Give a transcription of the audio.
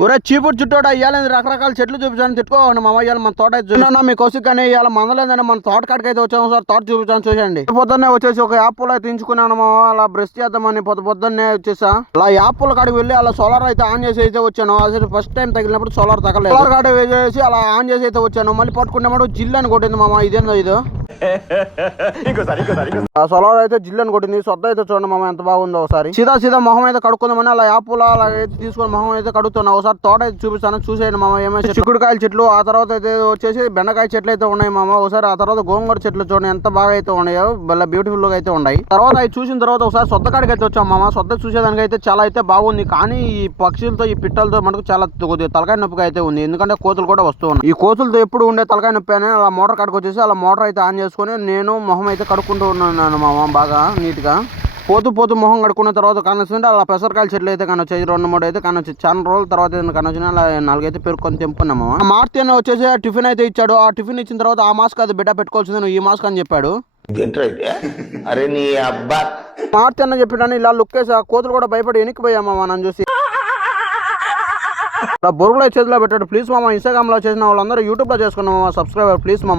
ఒరే చీపుడు చుట్టోట ఇవ్వాలని రకరకాల చెట్లు చూపించాను తిట్టుకోండి మా ఇవాళ మన తోట అయితే మీ కౌశిక్ కానీ ఇవాళ మందలేదని మన తోట కాడికి అయితే వచ్చాము సార్ తోట చూపించాను చూసండి పొద్దున్నే వచ్చేసి ఒక యాప్లో అయితే ఎంచుకున్నాను మా అలా బ్రష్ చేద్దామని పొద్దున్నే వచ్చేసా అలా యాప్ల కాడికి వెళ్ళి అలా సోలార్ అయితే ఆన్ చేసి అయితే వచ్చాను అసలు ఫస్ట్ టైం తగిలినప్పుడు సోలార్ తగలేదు సోలార్ కాడ వేసేసి అలా ఆన్ చేసి అయితే వచ్చాను మళ్ళీ పట్టుకునేప్పుడు జిల్ అని కొట్టింది మామ ఇదేందో ఇది ఆ సోలార్ అయితే జిల్ అని కొట్టింది సొద్ద అయితే చూడండి మామ ఎంత బాగుందో ఒకసారి సీదా మొహం అయితే కడుక్కుందామని అలా యాప్లో అలా అయితే తీసుకొని మొహం అయితే కడుగుతున్నా ఒకసారి తోట అయితే చూపిస్తాను చూసేయండి మామ ఏమైనా చిక్కుడుకాయల చెట్లు ఆ తర్వాత అయితే వచ్చేసి బెండకాయ చెట్లు అయితే ఉన్నాయి మామ ఒకసారి ఆ తర్వాత గోంగూర చెట్లు చూడండి ఎంత బాగా అయితే ఉన్నాయో చాలా బ్యూటిఫుల్ గా అయితే ఉన్నాయి తర్వాత అవి చూసిన తర్వాత ఒకసారి సొద్ద కాడికి అయితే వచ్చాం మామ సొద్ద చూసేదానికి అయితే చాలా అయితే బాగుంది కానీ ఈ పక్షులతో ఈ పిట్టలతో మనకు చాలా కొద్దిగా తలకాయ నొప్పిగా అయితే ఉంది ఎందుకంటే కోతులు కూడా వస్తూ ఉన్నాయి ఈ కోతులతో ఎప్పుడు ఉండే తలకాయ నొప్పి అని అలా మోటార్ కాడికి వచ్చేసి అలా మోటార్ అయితే ఆన్ చేసుకుని నేను మొహం అయితే కడుక్కుంటూ ఉన్నాను మామ బాగా నీట్ గా పోతూ మొహం కడుక్కున్న తర్వాత కానొచ్చింటే అలా పెసరకాయల చెట్లు అయితే కానొచ్చాయి 2-3 అయితే కానొచ్చి చాలా రోజుల తర్వాత కానొచ్చిన అలా 4 అయితే పెరుక్కొని తెంపుకున్నాము మార్తి అని వచ్చేసి టిఫిన్ అయితే ఇచ్చాడు ఆ టిఫిన్ ఇచ్చిన తర్వాత ఆ మాస్క్ అది బిడ్డ పెట్టుకోవాల్సింది నువ్వు ఈ మాస్క్ అని చెప్పాడు అరే నీ అబ్బా మార్తి అన్న చెప్పాడని ఇలా లుక్ వేసి ఆ కోతులు కూడా భయపడి వెనక్కిపోయామా నన్ను చూసి బొరుగులో చేతిలో పెట్టాడు ప్లీజ్ మామ ఇన్స్టాగ్రామ్ లో చేసిన వాళ్ళందరూ యూట్యూబ్ లో చేసుకున్నామా సబ్స్క్రైబర్ ప్లీజ్ మామ